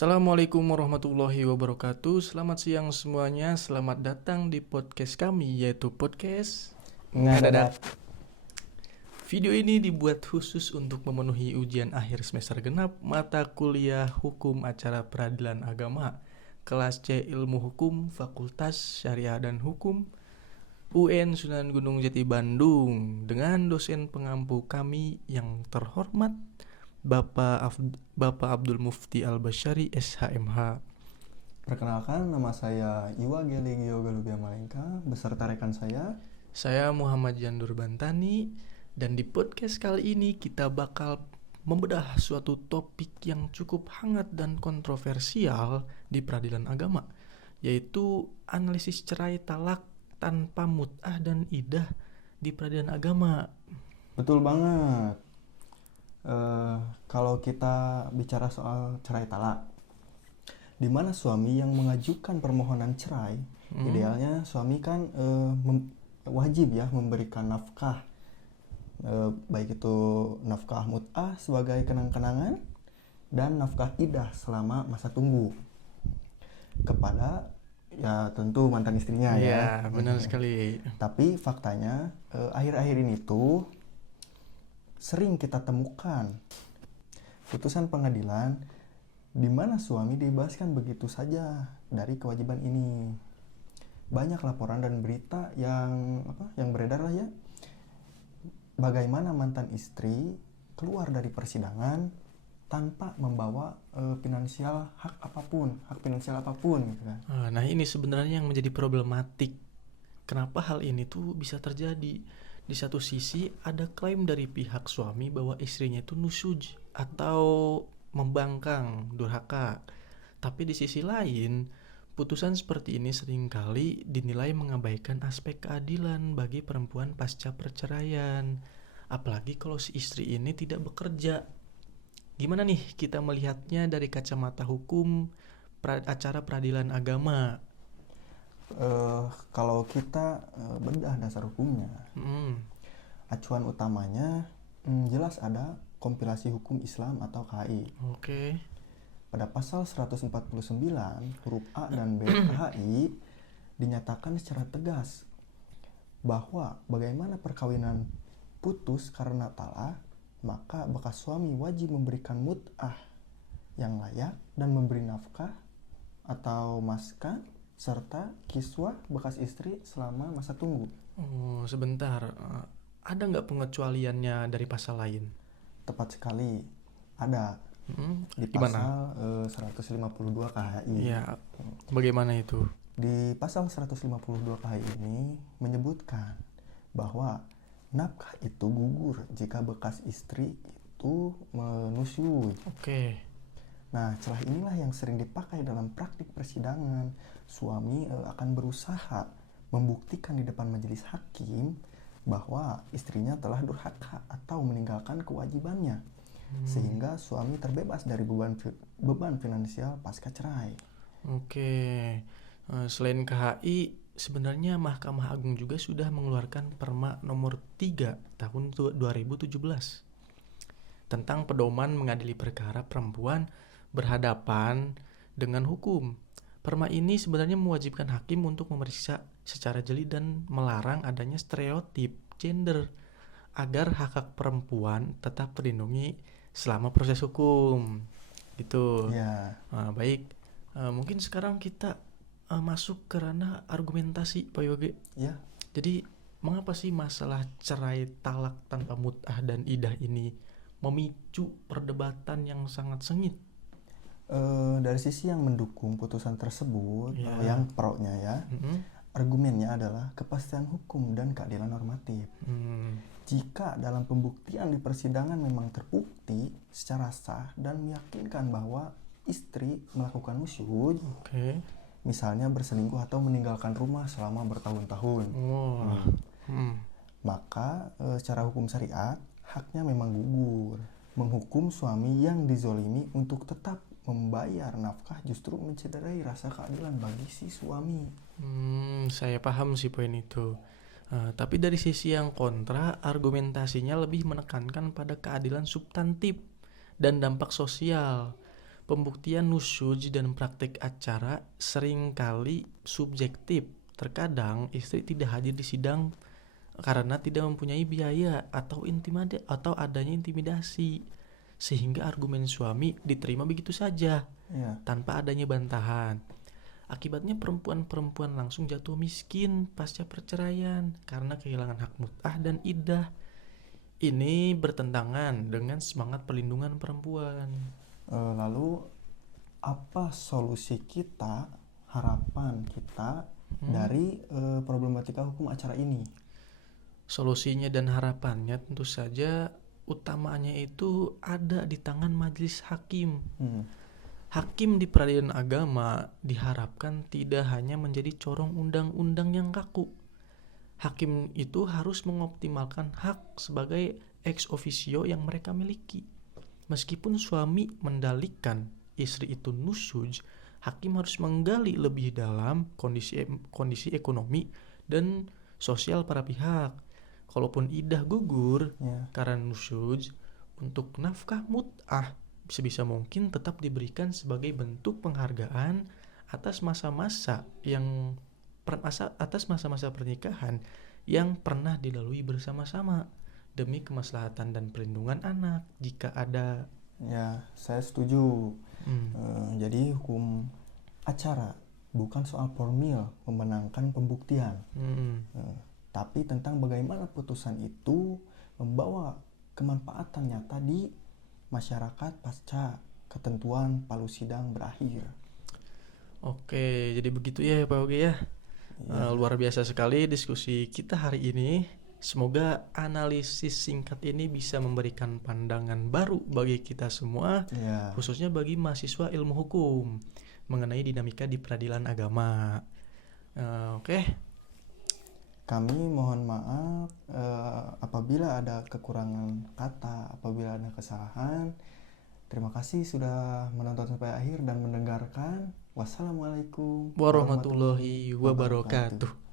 Assalamualaikum warahmatullahi wabarakatuh. Selamat siang semuanya. Selamat datang di podcast kami, yaitu podcast Ngadadat. Video ini dibuat khusus untuk memenuhi ujian akhir semester genap mata kuliah Hukum Acara Peradilan Agama kelas C Ilmu Hukum Fakultas Syariah dan Hukum UN Sunan Gunung Jati Bandung dengan dosen pengampu kami yang terhormat Bapak Abdul Mufti Al-Basyari SHMH. Perkenalkan, nama saya Iwa Geligio Galubia Malengka beserta rekan Saya Muhammad Jandur Bantani, dan di podcast kali ini kita bakal membedah suatu topik yang cukup hangat dan kontroversial di peradilan agama, yaitu analisis cerai talak tanpa mut'ah dan idah di peradilan agama. Betul banget. Kalau kita bicara soal cerai talak, di mana suami yang mengajukan permohonan cerai, idealnya suami kan wajib ya memberikan nafkah, baik itu nafkah mut'ah sebagai kenang-kenangan dan nafkah idah selama masa tunggu kepada ya tentu mantan istrinya ya. Benar sekali. Tapi faktanya akhir-akhir ini tuh sering kita temukan putusan pengadilan di mana suami dibebaskan begitu saja dari kewajiban ini. Banyak laporan dan berita yang beredar lah ya, bagaimana mantan istri keluar dari persidangan tanpa membawa hak finansial apapun gitu kan. Nah, ini sebenarnya yang menjadi problematik. Kenapa hal ini tuh bisa terjadi? Di satu sisi ada klaim dari pihak suami bahwa istrinya itu nusyuj atau membangkang, durhaka. Tapi di sisi lain, putusan seperti ini seringkali dinilai mengabaikan aspek keadilan bagi perempuan pasca perceraian. Apalagi kalau si istri ini tidak bekerja. Gimana nih kita melihatnya dari kacamata hukum acara peradilan agama? Kalau kita bedah dasar hukumnya, acuan utamanya jelas ada kompilasi hukum Islam atau KHI. Oke. Pada pasal 149 huruf A dan B KHI dinyatakan secara tegas bahwa bagaimana perkawinan putus karena talak, maka bekas suami wajib memberikan mut'ah yang layak dan memberi nafkah atau maskan serta kiswah bekas istri selama masa tunggu. Oh, sebentar. Ada nggak pengecualiannya dari pasal lain? Tepat sekali, ada di pasal 152 KHI. Ya, bagaimana itu? Di pasal 152 KHI ini menyebutkan bahwa nafkah itu gugur jika bekas istri itu menusyui. Oke. Nah, celah inilah yang sering dipakai dalam praktik persidangan. Suami akan berusaha membuktikan di depan majelis hakim bahwa istrinya telah durhaka atau meninggalkan kewajibannya, sehingga suami terbebas dari beban finansial pasca cerai. Oke. Selain KHI, sebenarnya Mahkamah Agung juga sudah mengeluarkan Perma nomor 3 tahun 2017 tentang pedoman mengadili perkara perempuan berhadapan dengan hukum. Perma ini sebenarnya mewajibkan hakim untuk memeriksa secara jeli dan melarang adanya stereotip gender agar hak-hak perempuan tetap terlindungi selama proses hukum. Gitu. Ya. Baik. Mungkin sekarang kita masuk ke ranah argumentasi, Pak Yoge. Ya. Jadi, mengapa sih masalah cerai talak tanpa mut'ah dan idah ini memicu perdebatan yang sangat sengit? Dari sisi yang mendukung putusan tersebut, yang pro-nya ya, argumennya adalah kepastian hukum dan keadilan normatif. Jika dalam pembuktian di persidangan memang terbukti secara sah dan meyakinkan bahwa istri melakukan nusyuz, misalnya berselingkuh atau meninggalkan rumah selama bertahun-tahun, maka secara hukum syariat haknya memang gugur. Menghukum suami yang dizolimi untuk tetap membayar nafkah justru mencederai rasa keadilan bagi si suami. Saya paham sih poin itu. Tapi dari sisi yang kontra, argumentasinya lebih menekankan pada keadilan substantif dan dampak sosial. Pembuktian nusyuj dan praktik acara seringkali subjektif. Terkadang istri tidak hadir di sidang karena tidak mempunyai biaya atau adanya intimidasi, sehingga argumen suami diterima begitu saja Ya. tanpa adanya bantahan. Akibatnya perempuan-perempuan langsung jatuh miskin pasca perceraian karena kehilangan hak mut'ah dan iddah. Ini bertentangan dengan semangat perlindungan perempuan. Lalu apa solusi kita, harapan kita dari problematika hukum acara ini? Solusinya dan harapannya tentu saja utamanya itu ada di tangan majelis hakim. Hakim di peradilan agama diharapkan tidak hanya menjadi corong undang-undang yang kaku. Hakim itu harus mengoptimalkan hak sebagai ex officio yang mereka miliki. Meskipun suami mendalilkan istri itu nusyuj, hakim harus menggali lebih dalam kondisi ekonomi dan sosial para pihak. Kalaupun iddah gugur karena nusyuj, untuk nafkah mut'ah sebisa mungkin tetap diberikan sebagai bentuk penghargaan atas masa-masa pernikahan yang pernah dilalui bersama-sama demi kemaslahatan dan perlindungan anak jika ada. Ya, saya setuju. Jadi hukum acara bukan soal formil memenangkan pembuktian, tapi tentang bagaimana putusan itu membawa kemanfaatan nyata di masyarakat pasca ketentuan palu sidang berakhir. Oke, jadi begitu ya Pak Oge ya. Luar biasa sekali diskusi kita hari ini. Semoga analisis singkat ini bisa memberikan pandangan baru bagi kita semua, khususnya bagi mahasiswa ilmu hukum mengenai dinamika di peradilan agama. Oke. Kami mohon maaf apabila ada kekurangan kata, apabila ada kesalahan. Terima kasih sudah menonton sampai akhir dan mendengarkan. Wassalamualaikum warahmatullahi wabarakatuh.